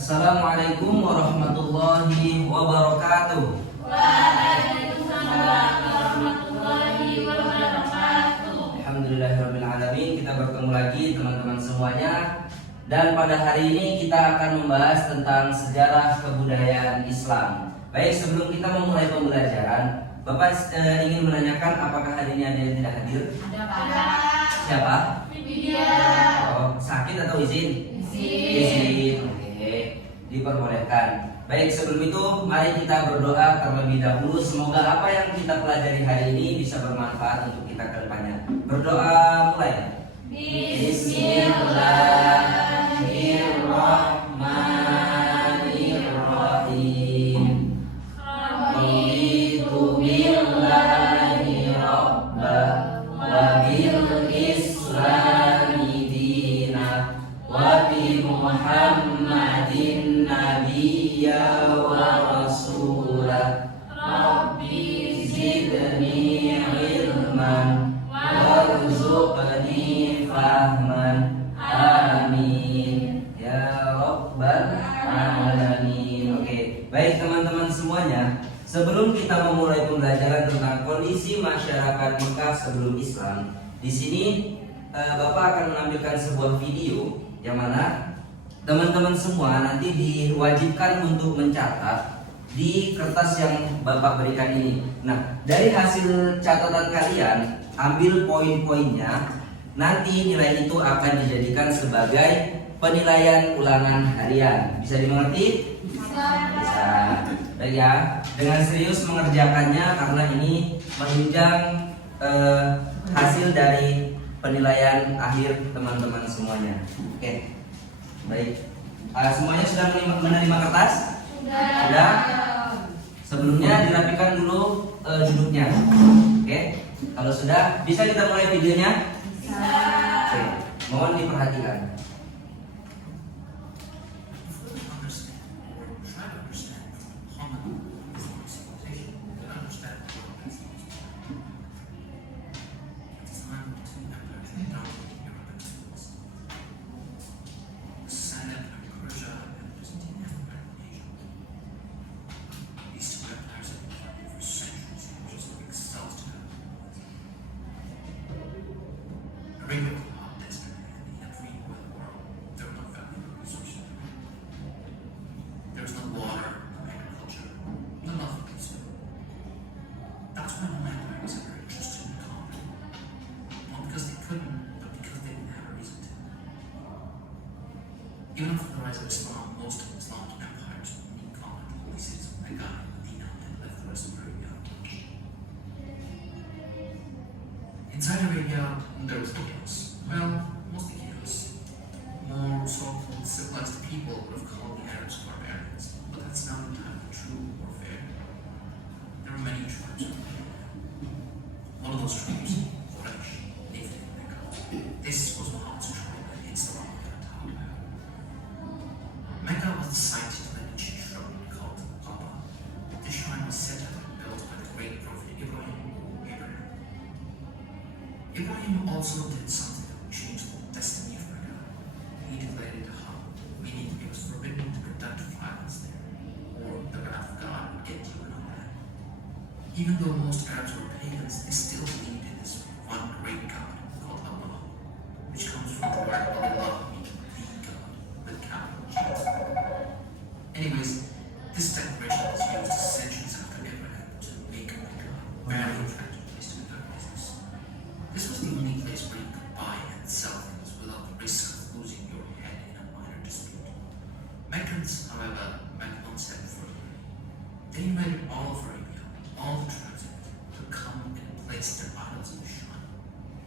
Assalamualaikum warahmatullahi wabarakatuh. Waalaikumsalam warahmatullahi wabarakatuh. Alhamdulillahirabbil alamin. Kita bertemu lagi teman-teman semuanya. Dan pada hari ini kita akan membahas tentang sejarah kebudayaan Islam. Baik, sebelum kita memulai pembelajaran, Bapak ingin menanyakan apakah hari ini ada yang tidak hadir? Ada. Siapa? Widya. Oh, sakit atau izin? Izin. Oke, diperbolehkan. Baik, sebelum itu mari kita berdoa terlebih dahulu. Semoga apa yang kita pelajari hari ini bisa bermanfaat untuk kita ke depannya. Berdoa mulai. Bismillahirrahmanirrahim. Raditu billahi rabba wa bil islami dina wa bi Muhammadin nabiyya wa rasulah. Rabbi zidni ilman warzuqni fahman. Amin ya rabbal alamin. Oke, baik teman-teman semuanya, sebelum kita memulai pembelajaran tentang kondisi masyarakat Mekah sebelum Islam, di sini Bapak akan menampilkan sebuah video yang mana teman-teman semua nanti diwajibkan untuk mencatat di kertas yang Bapak berikan ini. Nah, dari hasil catatan kalian, ambil poin-poinnya. Nanti nilai itu akan dijadikan sebagai penilaian ulangan harian. Bisa dimengerti? Bisa. Baik ya, dengan serius mengerjakannya karena ini menunjang hasil dari penilaian akhir teman-teman semuanya. Oke. Baik. Semuanya sudah menerima kertas? Sudah. Sebelumnya dirapikan dulu duduknya. Oke. Kalau sudah, bisa kita mulai videonya? Oke. Mohon diperhatikan. Even after the rise of Islam, most of Islamic empires remained common in holy cities of Mecca and Medina and left the rest of Arabia untouched. Inside Arabia, there was chaos. Well, mostly chaos. More so-called civilized people would have called the Arabs barbarians, but that's not the time of true warfare. There were many tribes in Arabia. One of those tribes, Quraysh, lived in Mecca. This was Muhammad's tribe against the Mecca was the site of an ancient shrine called Kaaba. This shrine was set up and built by the great prophet Ibrahim. Ibrahim also did something that would change the destiny of Mecca. He declared it haram, meaning it was forbidden to conduct violence there, or the wrath of God would get you and all that. Even though most Arabs were pagans, they still believed in this one great God called Allah, which comes from the word Allah, meaning the God, with capital G. Anyways, this declaration was used centuries after Abraham to make Mecca a very attractive place to conduct business. This was the only place where you could buy and sell things without the risk of losing your head in a minor dispute. Meccans, however, went one step further. They invited all of Arabia, all the tribes in it, to come and place their idols in the shrine,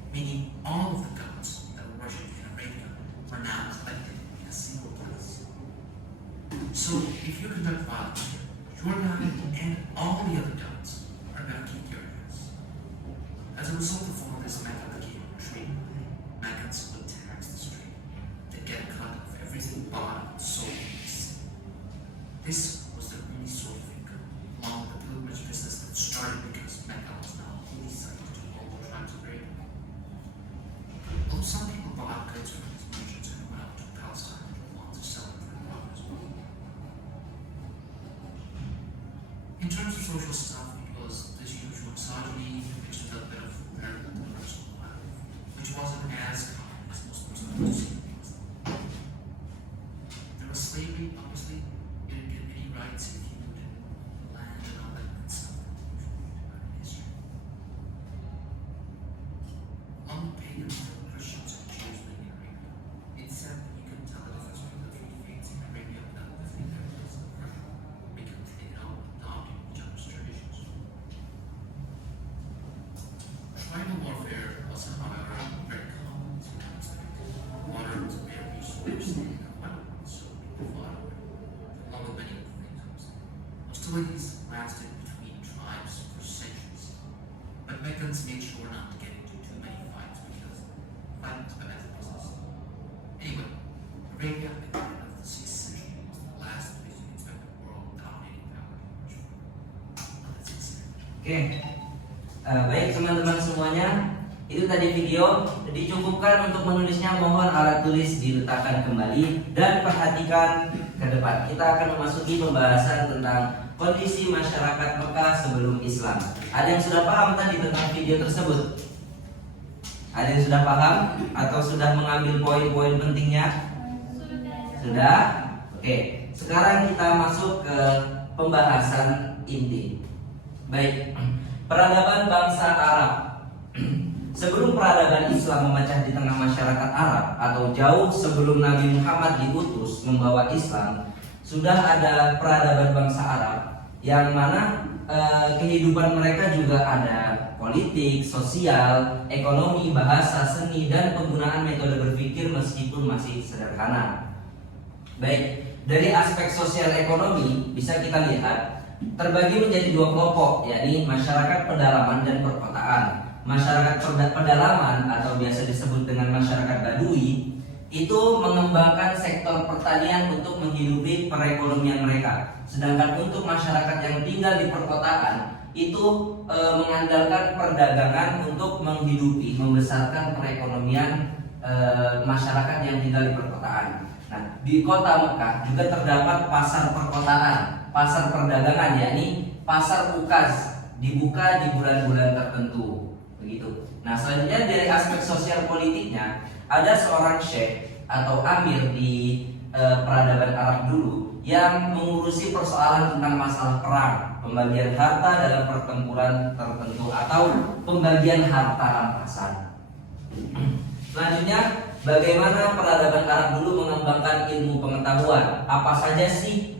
meaning all of the gods that were worshipped in Arabia were now collected in a single place. So, if you conduct violence, your God and all the other gods are going to kick your ass. As a result of all this, Mecca became a trade. Meccans would tax the street. They'd get a cut of everything bought and sold in the city. This was their only sort of income, along with the pilgrimage business that started because Mecca was now a holy site to all the tribes of Arabia. Although some people bought goods from these merchants and went out to Palestine to want to sell them for profit as well. slavery, obviously, you didn't get any rights if you didn't own land and all that good stuff that we've talked about in history. Among the pagans, there were Christians and Jews living in Arabia. It's sad that you couldn't tell the difference between the three faiths in Arabia without the three characters of Russia, because they had all adopted each other's traditions. Tribal warfare was, however, very common in the United States. Water was a very resource, and weapons, so people fought over it, along with many other things. Hostilities lasted between tribes for centuries, but Meccans made sure not to get into too many fights because fighting was bad business. Anyway, Arabia at the end of the 6th century was the last place you could expect a world dominating power to march from. Now that's it. Oke. Baik teman-teman semuanya, itu tadi video. Dicukupkan untuk menulisnya, mohon alat tulis diletakkan kembali dan perhatikan ke depan. Kita akan memasuki pembahasan tentang kondisi masyarakat Mekah sebelum Islam. Ada yang sudah paham tadi tentang video tersebut? Ada yang sudah paham atau sudah mengambil poin-poin pentingnya? Sudah? Oke. Sekarang kita masuk ke pembahasan inti. Baik. Peradaban bangsa Arab. Sebelum peradaban Islam memecah di tengah masyarakat Arab atau jauh sebelum Nabi Muhammad diutus membawa Islam, sudah ada peradaban bangsa Arab yang mana kehidupan mereka juga ada politik, sosial, ekonomi, bahasa, seni, dan penggunaan metode berpikir meskipun masih sederhana. Baik, dari aspek sosial ekonomi bisa kita lihat terbagi menjadi dua kelompok, yakni masyarakat pedalaman dan perkotaan. Masyarakat pedalaman atau biasa disebut dengan masyarakat Badui itu mengembangkan sektor pertanian untuk menghidupi perekonomian mereka. Sedangkan untuk masyarakat yang tinggal di perkotaan itu mengandalkan perdagangan untuk menghidupi, membesarkan perekonomian masyarakat yang tinggal di perkotaan. Nah, di kota Mekah juga terdapat pasar perkotaan, pasar perdagangan, yakni pasar ukaz, dibuka di bulan-bulan tertentu, begitu. Nah, selanjutnya dari aspek sosial politiknya, ada seorang syekh atau amir di peradaban Arab dulu yang mengurusi persoalan tentang masalah perang, pembagian harta dalam pertempuran tertentu atau pembagian harta rampasan. Selanjutnya, bagaimana peradaban Arab dulu mengembangkan ilmu pengetahuan? Apa saja sih?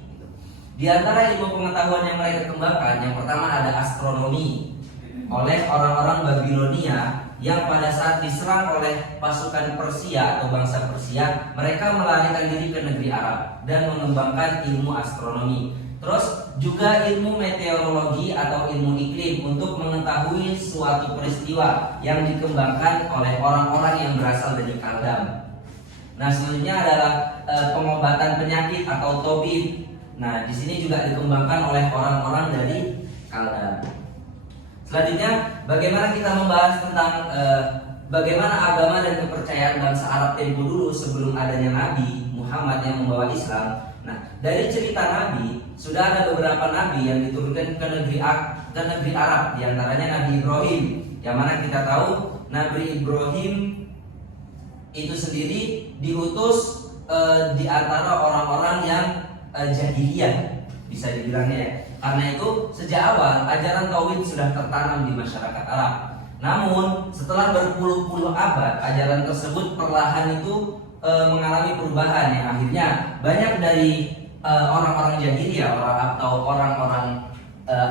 Di antara ilmu pengetahuan yang mereka kembangkan, yang pertama ada astronomi oleh orang-orang Babilonia yang pada saat diserang oleh pasukan Persia atau bangsa Persia, mereka melarikan diri ke negeri Arab dan mengembangkan ilmu astronomi. Terus juga ilmu meteorologi atau ilmu iklim untuk mengetahui suatu peristiwa yang dikembangkan oleh orang-orang yang berasal dari Kaldam. Nah, selanjutnya adalah pengobatan penyakit atau tabib. Nah, di sini juga dikembangkan oleh orang-orang dari Kaldam. Selanjutnya, bagaimana kita membahas tentang bagaimana agama dan kepercayaan bangsa Arab tempo dulu sebelum adanya Nabi Muhammad yang membawa Islam. Nah, dari cerita Nabi sudah ada beberapa nabi yang diturunkan ke negeri Arab, diantaranya Nabi Ibrahim, yang mana kita tahu Nabi Ibrahim itu sendiri diutus di antara orang-orang yang jahiliyah, bisa dibilangnya ya. Karena itu sejak awal ajaran tauhid sudah tertanam di masyarakat Arab. Namun setelah berpuluh-puluh abad ajaran tersebut perlahan itu mengalami perubahan yang akhirnya banyak dari orang-orang jahiliyah atau orang-orang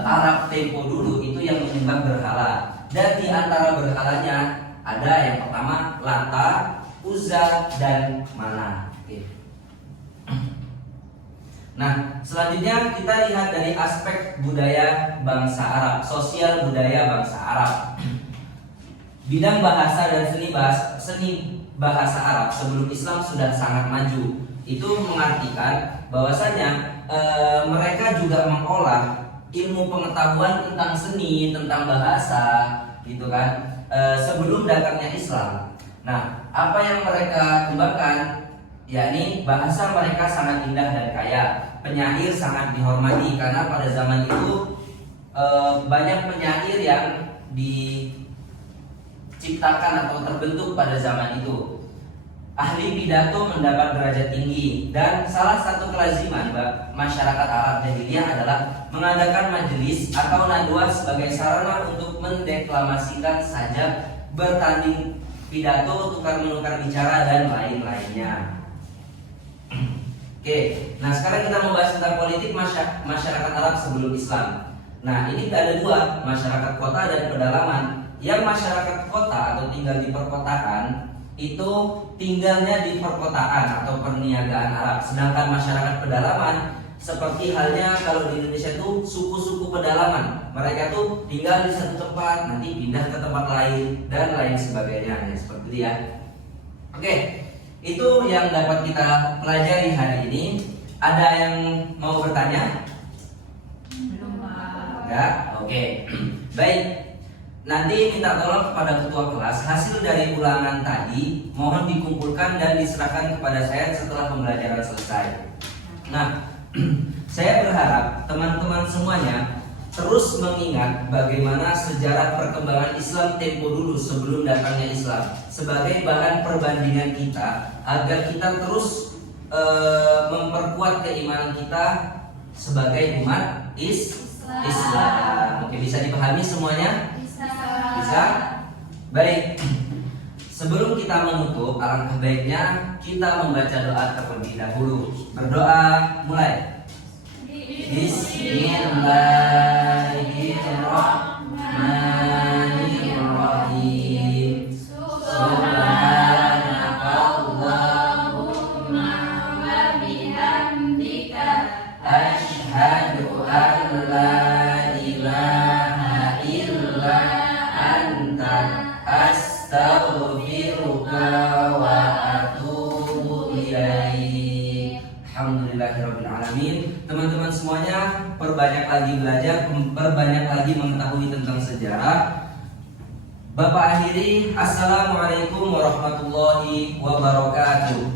Arab tempo dulu itu yang menyembah berhala. Dan di antara berhalanya ada yang pertama Lata, Uzza, dan Manah. Oke. Nah, selanjutnya kita lihat dari aspek budaya bangsa Arab, sosial budaya bangsa Arab. Bidang bahasa dan seni bahasa Arab sebelum Islam sudah sangat maju. Itu mengartikan bahwasanya mereka juga mengolah ilmu pengetahuan tentang seni, tentang bahasa, gitu kan, sebelum datangnya Islam. Nah, apa yang mereka kembangkan, yakni bahasa mereka sangat indah dan kaya. Penyair sangat dihormati karena pada zaman itu banyak penyair yang diciptakan atau terbentuk pada zaman itu. ahli pidato mendapat derajat tinggi, dan salah satu kelaziman masyarakat Arab jahiliyah adalah mengadakan majelis atau nadwa sebagai sarana untuk mendeklamasikan sajak, bertanding pidato, tukar menukar bicara, dan lain-lainnya. Oke, nah sekarang kita membahas tentang politik masyarakat Arab sebelum Islam. Nah, ini ada dua, masyarakat kota dan pedalaman. Yang masyarakat kota atau tinggal di perkotaan itu tinggalnya di perkotaan atau perniagaan Arab. Sedangkan masyarakat pedalaman seperti halnya kalau di Indonesia itu suku-suku pedalaman. Mereka tuh tinggal di satu tempat, nanti pindah ke tempat lain dan lain sebagainya. Ya, seperti itu ya. Oke, itu yang dapat kita pelajari hari ini. Ada yang mau bertanya? Belum, Pak. Enggak? Oke. Baik. Nanti minta tolong kepada ketua kelas hasil dari ulangan tadi mohon dikumpulkan dan diserahkan kepada saya setelah pembelajaran selesai. Nah, saya berharap teman-teman semuanya terus mengingat bagaimana sejarah perkembangan Islam tempo dulu sebelum datangnya Islam sebagai bahan perbandingan kita agar kita terus memperkuat keimanan kita sebagai umat Islam. Oke, bisa dipahami semuanya? Bisa? Baik. Sebelum kita menutup, alangkah baiknya kita membaca doa terlebih dahulu. Berdoa, mulai. Bismillahirrahmanirrahim. Subhanakallahumma wa bihamdika Asyhadu an la ilaha illa anta astaghfiruka wa atubu ilaik. Alhamdulillahirabbil alamin. Teman-teman semuanya, perbanyak lagi belajar, perbanyak lagi mengetahui tentang sejarah. Bapak akhiri, assalamualaikum warahmatullahi wabarakatuh.